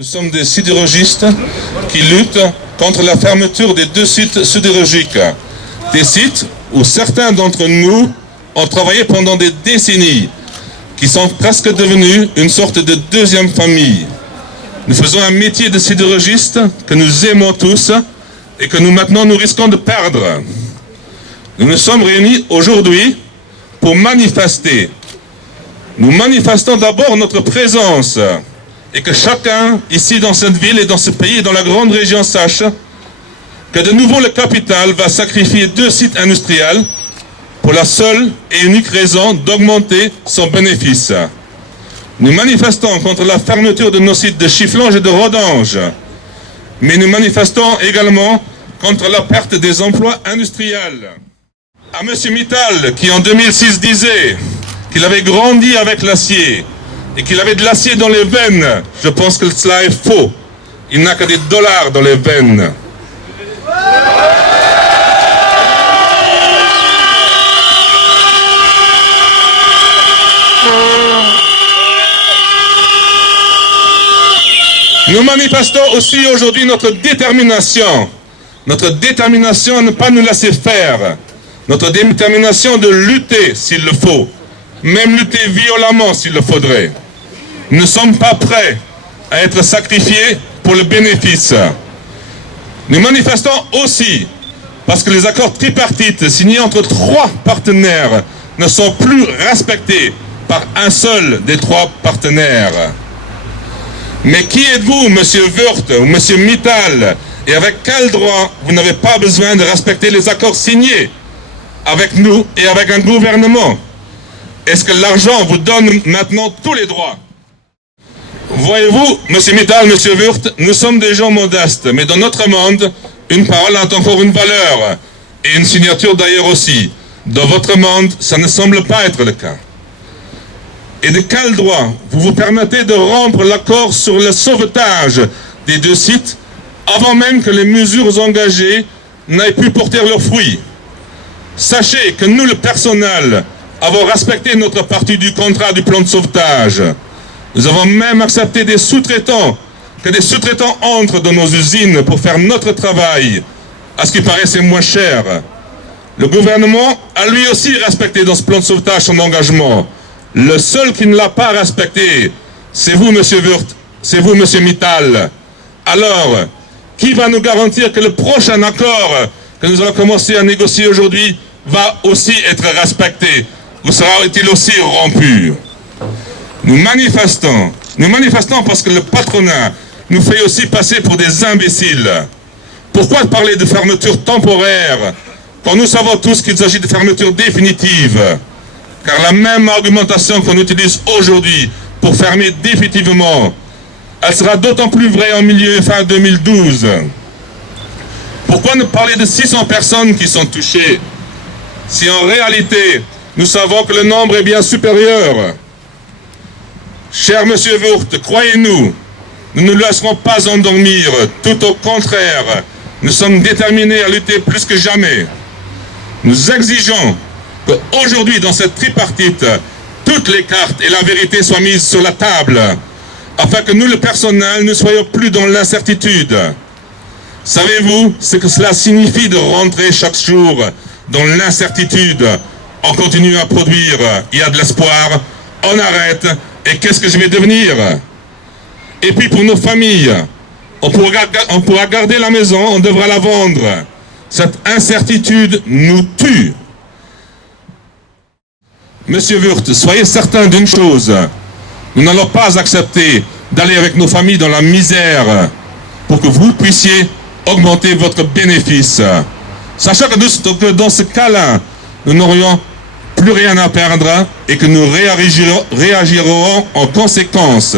Nous sommes des sidérurgistes qui luttent contre la fermeture des 2 sites sidérurgiques. Des sites où certains d'entre nous ont travaillé pendant des décennies, qui sont presque devenus une sorte de deuxième famille. Nous faisons un métier de sidérurgiste que nous aimons tous et que nous risquons de perdre. Nous nous sommes réunis aujourd'hui pour manifester. Nous manifestons d'abord notre présence et que chacun ici dans cette ville et dans ce pays et dans la grande région sache que de nouveau le capital va sacrifier 2 sites industriels pour la seule et unique raison d'augmenter son bénéfice. Nous manifestons contre la fermeture de nos sites de Chifflange et de Rodange, mais nous manifestons également contre la perte des emplois industriels. À M. Mittal, qui en 2006 disait qu'il avait grandi avec l'acier et qu'il avait de l'acier dans les veines, je pense que cela est faux. Il n'a que des dollars dans les veines. Nous manifestons aussi aujourd'hui notre détermination à ne pas nous laisser faire, notre détermination de lutter s'il le faut, même lutter violemment s'il le faudrait. Nous ne sommes pas prêts à être sacrifiés pour le bénéfice. Nous manifestons aussi parce que les accords tripartites signés entre 3 partenaires ne sont plus respectés par un seul des 3 partenaires. Mais qui êtes-vous, M. Wörth ou M. Mittal, et avec quel droit vous n'avez pas besoin de respecter les accords signés avec nous et avec un gouvernement? Est-ce que l'argent vous donne maintenant tous les droits? Voyez-vous, M. Mittal, M. Wörth, nous sommes des gens modestes, mais dans notre monde, une parole a encore une valeur, et une signature d'ailleurs aussi. Dans votre monde, ça ne semble pas être le cas. Et de quel droit vous vous permettez de rompre l'accord sur le sauvetage des 2 sites avant même que les mesures engagées n'aient pu porter leurs fruits? Sachez que nous, le personnel, avons respecté notre partie du contrat du plan de sauvetage. Nous avons même accepté des sous-traitants, que des sous-traitants entrent dans nos usines pour faire notre travail. À ce qui paraît, c'est moins cher. Le gouvernement a lui aussi respecté dans ce plan de sauvetage son engagement. Le seul qui ne l'a pas respecté, c'est vous, M. Wörth, c'est vous, M. Mittal. Alors, qui va nous garantir que le prochain accord que nous allons commencer à négocier aujourd'hui va aussi être respecté, ou sera-t-il aussi rompu? Nous manifestons parce que le patronat nous fait aussi passer pour des imbéciles. Pourquoi parler de fermeture temporaire quand nous savons tous qu'il s'agit de fermeture définitive? Car la même argumentation qu'on utilise aujourd'hui pour fermer définitivement, elle sera d'autant plus vraie en milieu et fin 2012. Pourquoi ne parler de 600 personnes qui sont touchées, si en réalité, nous savons que le nombre est bien supérieur? Cher M. Wörth, croyez-nous, nous ne nous laisserons pas endormir, tout au contraire, nous sommes déterminés à lutter plus que jamais. Nous exigeons qu'aujourd'hui, dans cette tripartite, toutes les cartes et la vérité soient mises sur la table, afin que nous, le personnel, ne soyons plus dans l'incertitude. Savez-vous ce que cela signifie de rentrer chaque jour dans l'incertitude? On continue à produire, il y a de l'espoir, on arrête, et qu'est-ce que je vais devenir? Et puis pour nos familles, on pourra garder la maison, on devra la vendre. Cette incertitude nous tue. Monsieur Wörth, soyez certain d'une chose, nous n'allons pas accepter d'aller avec nos familles dans la misère pour que vous puissiez augmenter votre bénéfice. Sachant que dans ce cas-là, nous n'aurions plus rien à perdre et que nous réagirons en conséquence.